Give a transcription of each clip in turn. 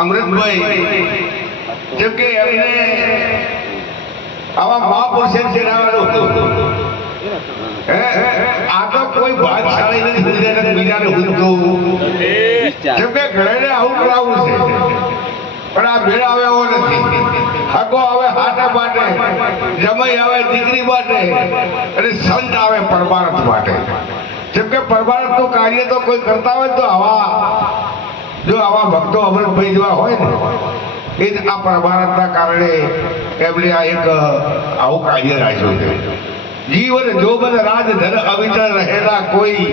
અમૃતભાઈ, જેમ કે એમને આવા મહાપુરુષે હતું. આ તો કોઈ ભાગશાળી નથી, બીજાને બીજાને ઊંધું જેમ કે ઘરેને આવું પણ આ ભેળ આવે એવો નથી. હકો આવે હાટે માટે, જમાઈ આવે દીકરી માટે, અને સંત આવે પરમાર્થ માટે. જેમ કે પરમાર્થનું કાર્ય તો કોઈ કરતા હોય તો આવા જો આવા ભક્તો અમૃતભાઈ જેવા હોય ને એ જ આ પરમાર્થના કારણે એમને આ એક આવું કાર્ય રાખ્યું છે. જીવન જોબન રાજ ધન અવિચળ રહેલા કોઈ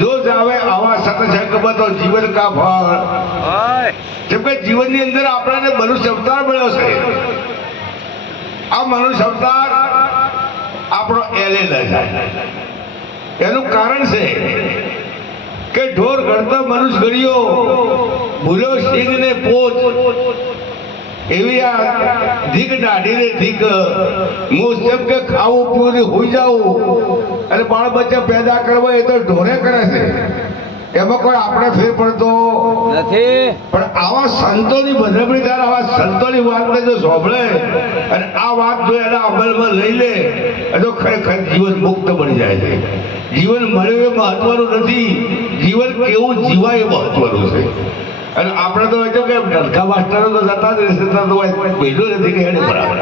જો જાવે આવા સત્સંગમાં તો જીવન કા ફળ જેમ કે જીવનની અંદર આપણને મનુષ્ય અવતાર મળ્યો છે. આ મનુષ્ય અવતાર આપણો એલે જાય. એનું કારણ છે કે ઢોર ગણતા મનુષ્ય ગણ્યો ભૂલો સિંહ ને પોચ. એવી આ ધીક દાઢીને ધીક, હું જેમ કે ખાવું, પીવું હોઈ જાવું અને બાળ બચ્ચા પેદા કરવા એ તો ઢોરે કરે છે. એમાં કોઈ આપણે ફેર પડતો નથી. પણ આવા સંતોની ભજવણી ત્યારે આવા સંતોની વાતને જો સાંભળે અને આ વાત જો એના અમલમાં લઈ લે તો ખરેખર જીવન મુક્ત બની જાય છે. જીવન મળ્યું એ મહત્વનું નથી. જીવન કેવું જીવાય એ મહત્વનું છે. અને આપણે તો એ કે નલકા માસ્ટરો તો જતા જ રહેશે તો પહેલું નથી કે એને બરાબર.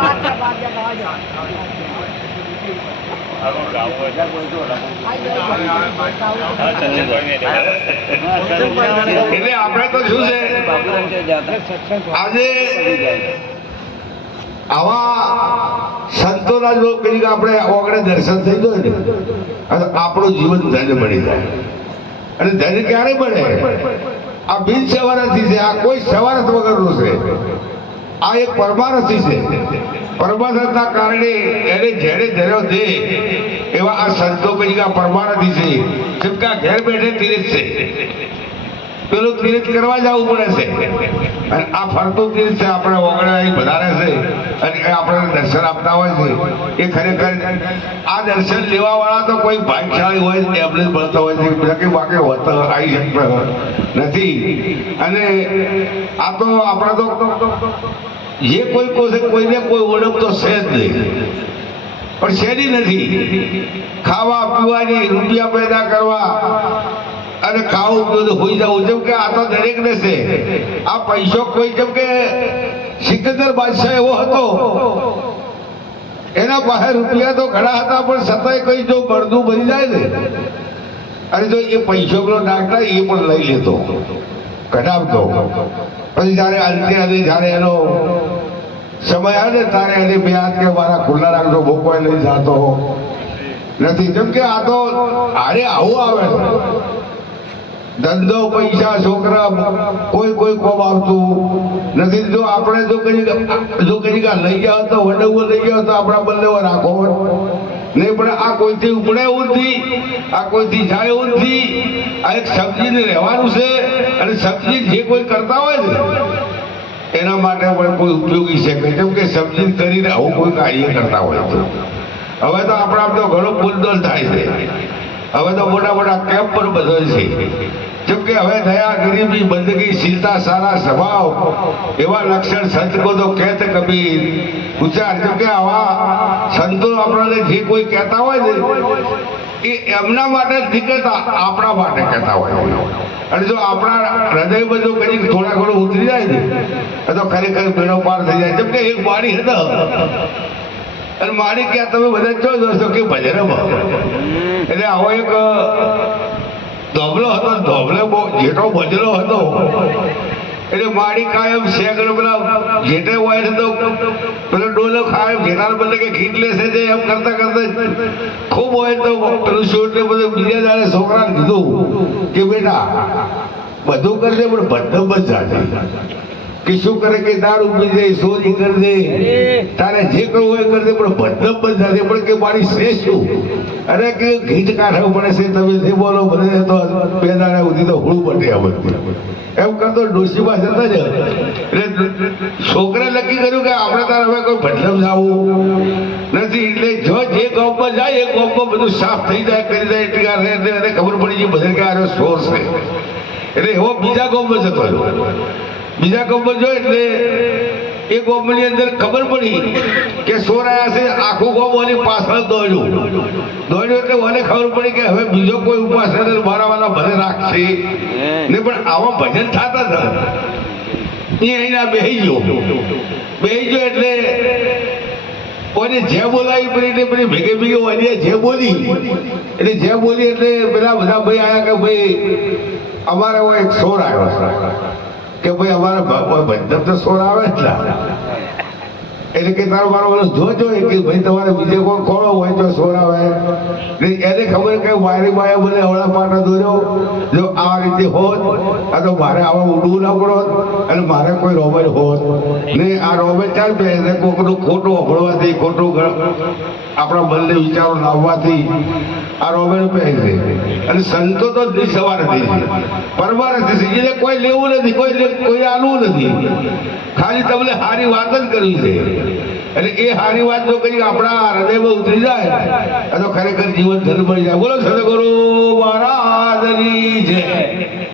એટલે આપણે તો શું છે? આજે આવા સંતોના જો કંઈક આપણે આગળ દર્શન થઈ ગયો ને આપણું જીવન ધન્ય બની જાય. અને ધન્ય ક્યારે બને? આ બિન સવારથી છે. આ કોઈ સવારત વગરનું છે. આ એક પરમારથી છે. પરમારથના કારણે એને જેને ધર્યો છે. એવા આ સંતો કઈ પરમાનંદી છે. જેમ કે આ ઘેર બેઠે તીર્થ છે. પેલું તીર્થ કરવા જવું પડે છે. અને આ ફરતું તીર્થ છે આપણે ઓગણે વધારે છે. અને એ આપણને દર્શન આપતા હોય છે. એ ખરેખર આ દર્શન લેવા વાળા તો કોઈ ભાગ્યશાળી હોય એમને જ મળતા હોય છે. બીજા કંઈ બાકી હોતા, આવી શકતા નથી. અને આ તો આપણે તો જે કોઈ કોઈ કોઈને કોઈ ઓળખતો છે જ નહીં. પણ શેની નથી? ખાવા પીવાની રૂપિયા પેદા કરવા અને ખાવું પીવું હોઈ જવું. જેમ કે આ તો દરેક ને છે. આ પૈસો કોઈ, જેમ કે સિકંદર બાદશાહ એવો હતો. એના પાસે રૂપિયા તો ઘણા હતા, પણ છતાંય કઈ જો બળદું બની જાય ને, અને જો એ પૈસો પેલો નાખતા એ પણ લઈ લેતો. કઢાવતો. પછી જ્યારે અંતે અને જ્યારે એનો સમય આવે ત્યારે એને બે હાથ કે મારા ખુલ્લા રાખજો ભોગવાય લઈ જતો નથી. જેમ કે આ તો હારે આવું આવે ધંધો, પૈસા, છોકરા, કોઈ કોઈ કોમ આવતું નથી. જો આપણે જો કઈ જો કઈ લઈ ગયા તો વડવું લઈ ગયા તો આપણા બંને રાખો નહીં, પણ આ કોઈથી ઉપડે એવું આ કોઈથી જાય એવું આ એક સબ્જીને રહેવાનું છે. અને સબ્જી જે કોઈ કરતા હોય ને, એના માટે પણ કોઈ ઉપયોગી છે. કે જેમ કે સબ્જી કરીને આવું કોઈ કાર્ય કરતા હોય તો. હવે તો આપણા તો ઘણો બુલદોલ થાય છે. હવે તો મોટા મોટા કેમ્પ પણ બધો છે. જેમ કે હવે દયા ગરીબી બંદગી, શીલતા, સારા સ્વભાવ, એવા લક્ષણ સંત કો તો કહેત કબીર. ઉચ્ચાર, જેમ કે આવા સંતો આપણને જે કોઈ કહેતા હોય ને એ એમના માટે જ કહેતા, આપણા માટે કહેતા હોય. અને જો આપણા હૃદય બધું કદી થોડા ઘણું ઉતરી જાય ને, તો ખરેખર બેડો પાર થઈ જાય. જેમ કે એક વાણી હતા અને મારી ક્યાં તમે બધા જો દોસ્તો કે ભજનમાં. એટલે આવો એક ધોબલો હતો, ધોબલે બહુ જેટલો ભજલો હતો એટલે માડી કાયમ શેકડો પેલા ઘેટે હોય છે તો પેલો ડોલો ખાય ઘેટાર બદલે કે ખીટ લેશે છે એમ કરતા કરતા ખૂબ હોય તો પેલું શું એટલે બધું બીજા દાડે છોકરાને કીધું કે બેટા બધું કરજે પણ બધું જ જાતે. કે શું કરે કે દારૂ પી દે ચોરી કરી દે. તારે જે કરવું હોય કરી દે પણ ભદ્દમ બધા દે પણ કે મારી શ્રેષ્ઠ શું અરે કે ગીત કાઢવું પડે છે તમે જે બોલો બધે તો બે દાડા સુધી તો હોળું બટે આ બધું એમ કરતો ડોશીમાં જતા જ. એટલે છોકરે નક્કી કર્યું કે આપણે તારે હવે કોઈ ભટલમ જવું. નથી એટલે જો જે ગામમાં જાય એ ગામમાં બધું સાફ થઈ જાય કરી જાય એટલે એટલે ખબર પડી ગઈ. બધે કે આનો સોર છે. એટલે એવો બીજા ગામમાં જતો રહ્યો. બીજા કંપન જોઈ એટલે એ ગોમની અંદર ખબર પડી કે સોર આયા છે આખું ગોમ ઓની પાછળ દોડ્યું. દોડ્યું એટલે મને ખબર પડી કે હવે બીજો કોઈ ઉપાસક મારા વાળા ભલે રાખશે. ને પણ આવા ભજન થતા હતા. એ અહીંના બેહી ગયો બેહી ગયો એટલે કોને જે બોલાવી પડી એટલે પછી ભેગે ભેગે ઓલીએ જે બોલી એટલે જે બોલી એટલે પેલા બધા ભાઈ આવ્યા કે ભાઈ અમારે એક સોર આવ્યો છે. કે ભાઈ અમારે ભજન તો સોર આવે ના એટલે કે તારો મારો વર્ષ જોજો કે ભાઈ તમારે બીજે કોઈ ખોળો હોય તો સોર આવે. એને ખબર કે મારી માયા મને હવળા પાટા દોર્યો. જો આ રીતે હોત, આ તો મારે આવા ઉડવું ના પડોત અને મારે કોઈ રોબેટ હોત. ને આ રોબેટ ચાલ બે, એને કોકનું ખોટું અભળવાથી ખોટું આપણા મનને વિચારો લાવવાથી આ રોબેટ પહેરે અને સંતો તો દી સવાર હતી પરમાર એટલે કોઈ લેવું નથી. કોઈ કોઈ આલવું નથી. ખાલી તમને સારી વાત જ કરવી છે. એટલે એ સારી વાત જો કરી આપણા હૃદયમાં ઉતરી જાય તો ખરેખર જીવન ધન બની જાય. બોલો સદગુરુ મહારાજની જય.